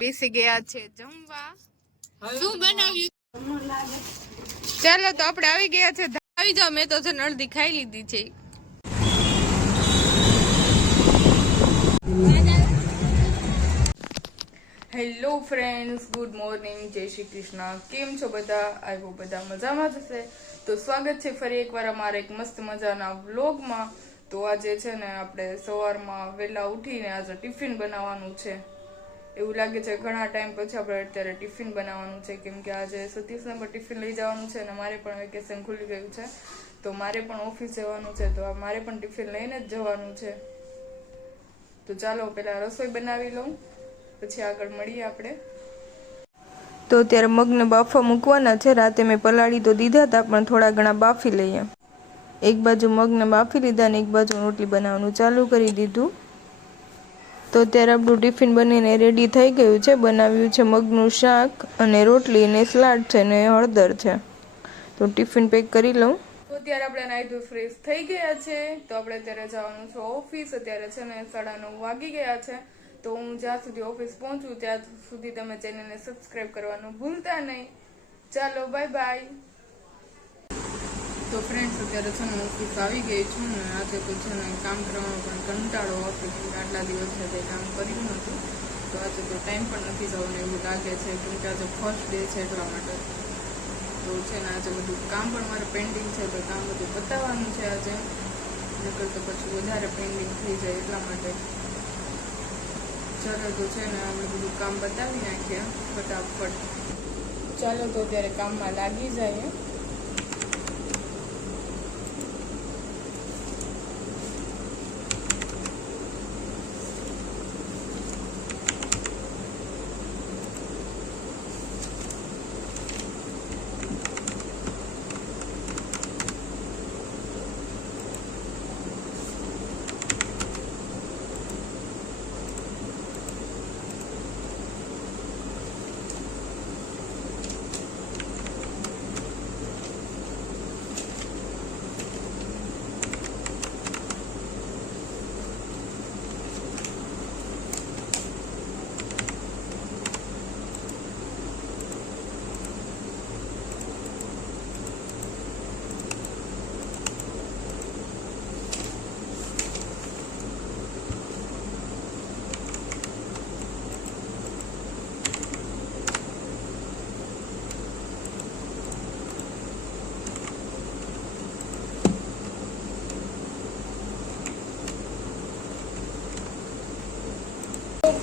બેસી ગયા છે જમવા. શું બનાવ્યું? ચાલો તો આપણે આવી ગયા છે. આવી જાઓ, મેં તો છે અડધી ખાઈ લીધી છે. હેલો ફ્રેન્ડ્સ, ગુડ મોર્નિંગ, જય શ્રી કૃષ્ણ. કેમ છો બધા? આઈ હોપ બધા મજામાં જ હશે. તો સ્વાગત છે ફરી એકવાર અમારા એક મસ્ત મજાના વ્લોગમાં. તો આજે છે ને આપણે સવારમાં વહેલા ઉઠીને આજે ટિફિન બનાવવાનું છે. એવું લાગે છે ઘણા ટાઈમ પછી આપણે અત્યારે ટિફિન બનાવવાનું છે, કેમ કે આજે સતીશને પણ ટિફિન લઈ જવાનું છે અને મારે પણ વેકેશન ખુલી ગયું છે, તો મારે પણ ઓફિસ જવાનું છે, તો મારે પણ ટિફિન લઈને જ જવાનું છે. તો ચાલો પહેલા રસોઈ બનાવી લઉં, પછી આગળ મળીએ આપણે. તો અત્યારે મગને બાફવા મૂકવાના છે. રાતે મેં પલાળી તો દીધા હતા, પણ થોડા ઘણા બાફી લઈએ. એક બાજુ મગને બાફી લીધા અને એક બાજુ રોટલી બનાવવાનું ચાલુ કરી દીધું. તો અત્યારે આપણું ટિફિન બનીને રેડી થઈ ગયું છે. બનાવ્યું છે મગનું શાક અને રોટલી ને સલાડ છે ને હળદર છે. તો ટિફિન પેક કરી લઉં. તો અત્યારે આપણે નાહી ધોઈ ફ્રેશ થઈ ગયા છે. તો આપણે અત્યારે જવાનું છે ઓફિસ. અત્યારે છે ને 9:30 વાગી ગયા છે. તો હું જ્યાં સુધી ઓફિસ પહોંચું ત્યાં સુધી તમે ચેનલને સબસ્ક્રાઈબ કરવાનું ભૂલતા નહીં. ચાલો બાય બાય. તો ફ્રેન્ડ્સ, અત્યારે છે ને ઓફિસ આવી ગઈ છું ને આજે તો છે ને કામ કરવામાં પણ કંટાળો આવતો, કેમ કે આટલા દિવસ છે તે કામ કર્યું નહોતું. તો આજે તો ટાઈમ પણ નથી જવાનું એવું લાગે છે, કેમ કે આજે ફર્સ્ટ ડે છે એટલા માટે. તો છે ને આજે બધું કામ પણ મારે પેન્ડિંગ છે, તો કામ બધું બતાવવાનું છે આજે, નકર તો પછી વધારે પેન્ડિંગ થઈ જાય એટલા માટે. ચાલો તો છે ને આપણે બધું કામ બતાવી નાખીએ ફટાફટ. ચાલો તો અત્યારે કામમાં લાગી જાય.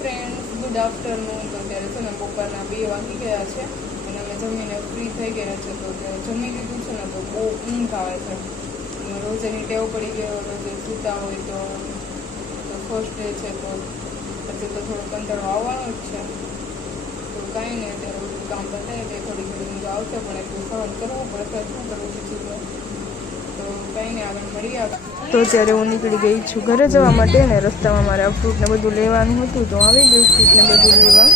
Friends, good afternoon. તો અત્યારે છે ને બપોરના 2 વાગી ગયા છે અને અમે જમીને ફ્રી થઈ ગયા છે. તો જમી લીધું છે ને તો બહુ ઊંઘ આવે છે. રોજ એની ટેવ પડી ગયો, રોજ સૂતા હોય તો ફર્સ્ટ ડે છે તો પછી તો થોડો કંટાળો આવવાનો જ છે. તો કાંઈ નહીં, અત્યારે બધું કામ બતાવી દે, થોડી ઘણી ઊંઘ આવશે પણ એટલું સહન કરવું પડશે. શું કરવું બીજું તો કાંઈ નહીં, આગળ મળી આવે. તો ત્યારે હું નીકળી ગઈ છું ઘરે જવા માટે, અને રસ્તામાં મારે ફ્રૂટ ને બધું લેવાનું હતું, તો આવી ગયું ફ્રૂટ ને બધું લેવા.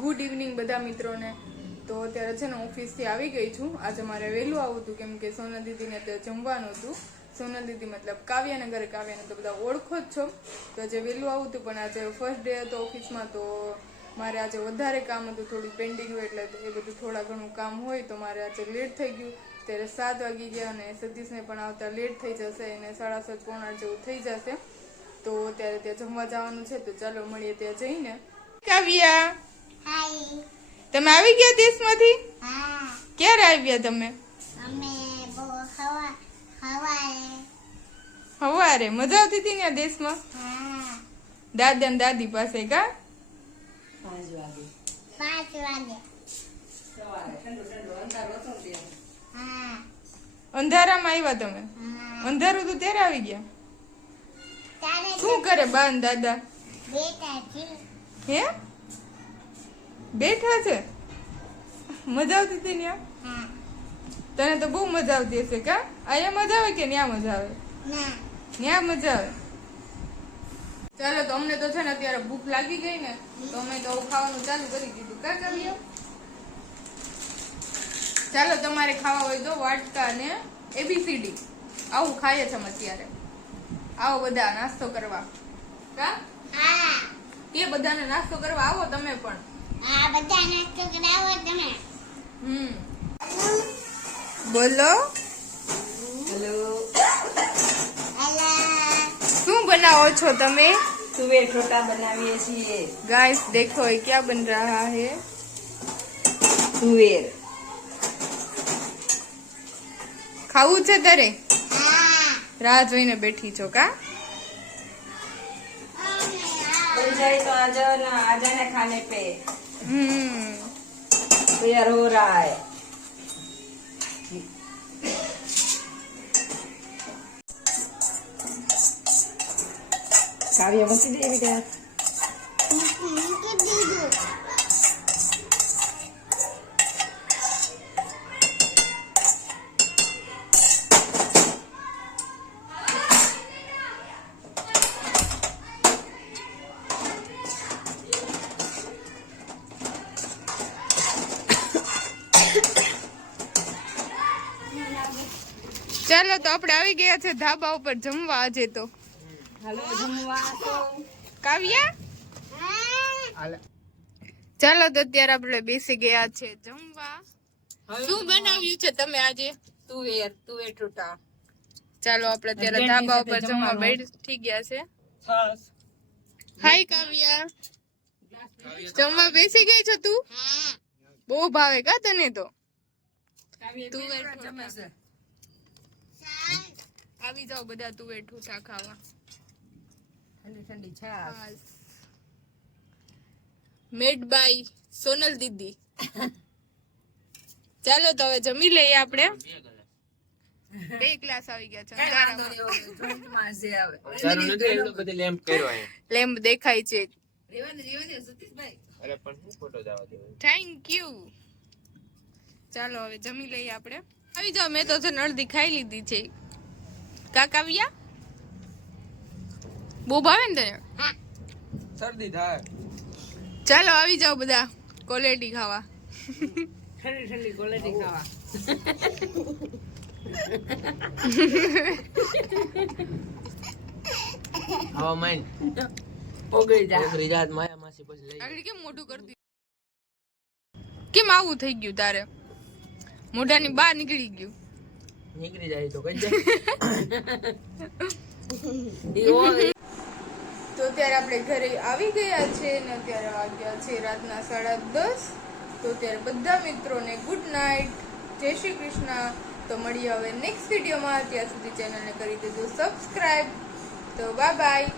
ગુડ ઇવનિંગ બધા મિત્રોને. તો અત્યારે છે ને ઓફિસથી આવી ગઈ છું. આજે મારે વહેલું આવું હતું, કેમ કે સોનલ દીદીને અત્યારે જમવાનું હતું. સોનલ દીદી મતલબ કાવ્યાના ઘરે, કાવ્યાને તો બધા ઓળખો જ છો. તો આજે વહેલું આવું હતું, પણ આજે ફર્સ્ટ ડે હતો ઓફિસમાં, તો મારે આજે વધારે કામ હતું, થોડું પેન્ડિંગ હોય, એટલે એ બધું થોડા ઘણું કામ હોય, તો મારે આજે લેટ થઈ ગયું. ત્યારે 7 વાગી ગયા અને સતીશને પણ આવતા લેટ થઈ જશે, એને 7:30 પોણા જેવું થઈ જશે. તો અત્યારે ત્યાં જમવા જવાનું છે, તો ચાલો મળીએ ત્યાં જઈને. કાવ્યા, તમે આવી ગયા દેશમાંથી? ક્યારે આવ્યા તમે? સવારે. મજા આવતી હતી ને દેશમાં? દાદા ને દાદી પાસે? કા 5 વાગે. અંધારામાં આવ્યા તમે? અંધારું તો ત્યારે આવી ગયા? શું કરે બા ને દાદા? હે, બેઠા છે? મજા આવતી હતી ત્યાં? તને તો બહુ મજા આવતી હશે કા? અહીંયા મજા આવે કે ન્યા મજા આવે? ન્યા મજા આવે. ચાલો તો અમને તો છે ને અત્યારે ભૂખ લાગી ગઈ ને તો અમે તો ખાવાનું ચાલુ કરી દીધું કા કાવ્યા? ચાલો તમારે ખાવા હોય તો વાટકા ને ABCD આવું ખાઈએ છે અમે અત્યારે. આવો બધા નાસ્તો કરવા કા? કે બધાને નાસ્તો કરવા આવો તમે પણ. બધા નાસ્તો કરાવો તમે. બોલો. हेलो શું બનાવો છો તમે? तुवेर ठोटा बनाविए છીએ गाइस देखो ये क्या बन रहा है. तुवेर ખાવું છે તારે? રાહ જોઈને બેઠી છો કા? बन जाए तो आ जाना खाने पे तैयार हो रहा है काव्य मस्ती दे बेटा ચાલો તો આપણે આવી ગયા છે ધાબા ઉપર જમવા આજે તો. हेलो जमवा तो કાવ્યા ચાલો તો અત્યારે આપણે બેસી ગયા છે જમવા. શું બનાવ્યું છે તમે આજે? तुवेर ठोटा ચાલો આપણે અત્યારે ધાબા ઉપર જમવા બેઠી ગયા છે. હાય કાવ્યા, જમવા બેસી ગઈ છો તું? બહુ ભાવે કા તને તો? તુવેર ઠોઠા. આવી જાઓ બધા તુવેર ઠોઠા ખાવા. ठंडी ठंडी छाछ મેડ બાય સોનલ દીદી. ચાલો તો હવે જમી લઈએ આપણે. 2 ગ્લાસ આવી ગયા છે. જોઈન્ટ માં છે આવે ચાલો નથી એટલો બધો લેમ્પ કર્યો અહીંયા. લેમ્પ દેખાય છે. રેવાને સતીશભાઈ અરે પણ હું ફોટો જવા દે. Thank you. ચાલો હવે જમી લઈએ આપણે. આવી જાઓ, મેં તો છે ને અડધી ખાઈ લીધી છે. કાકાવિયા બહુ ભાવે ને તને? શરદી થાય. ચાલો આવી જાઓ બધા કોલેટી ખાવા. ઠંડી ઠંડી ક્વોલિટી ખાવા આવા માઈન ઓગળી જા ઓગરી જાત માયા માસી પછી લઈ આગળ કેમ મોઢું કરતી? કેમ આવું થઈ ગયું તારે? મોઢાની બહાર નીકળી ગયું. નીકળી જાય તો કઈ તો અત્યારે આપણે ઘરે આવી ગયા છે ને અત્યારે વાગ્યા છે રાતના 10:30. તો અત્યારે બધા મિત્રોને ગુડ નાઇટ, જય શ્રી કૃષ્ણ. તો મળીએ હવે નેક્સ્ટ વિડીયોમાં. ત્યાં સુધી ચેનલને કરી દેજો સબસ્ક્રાઇબ. તો બાય બાય.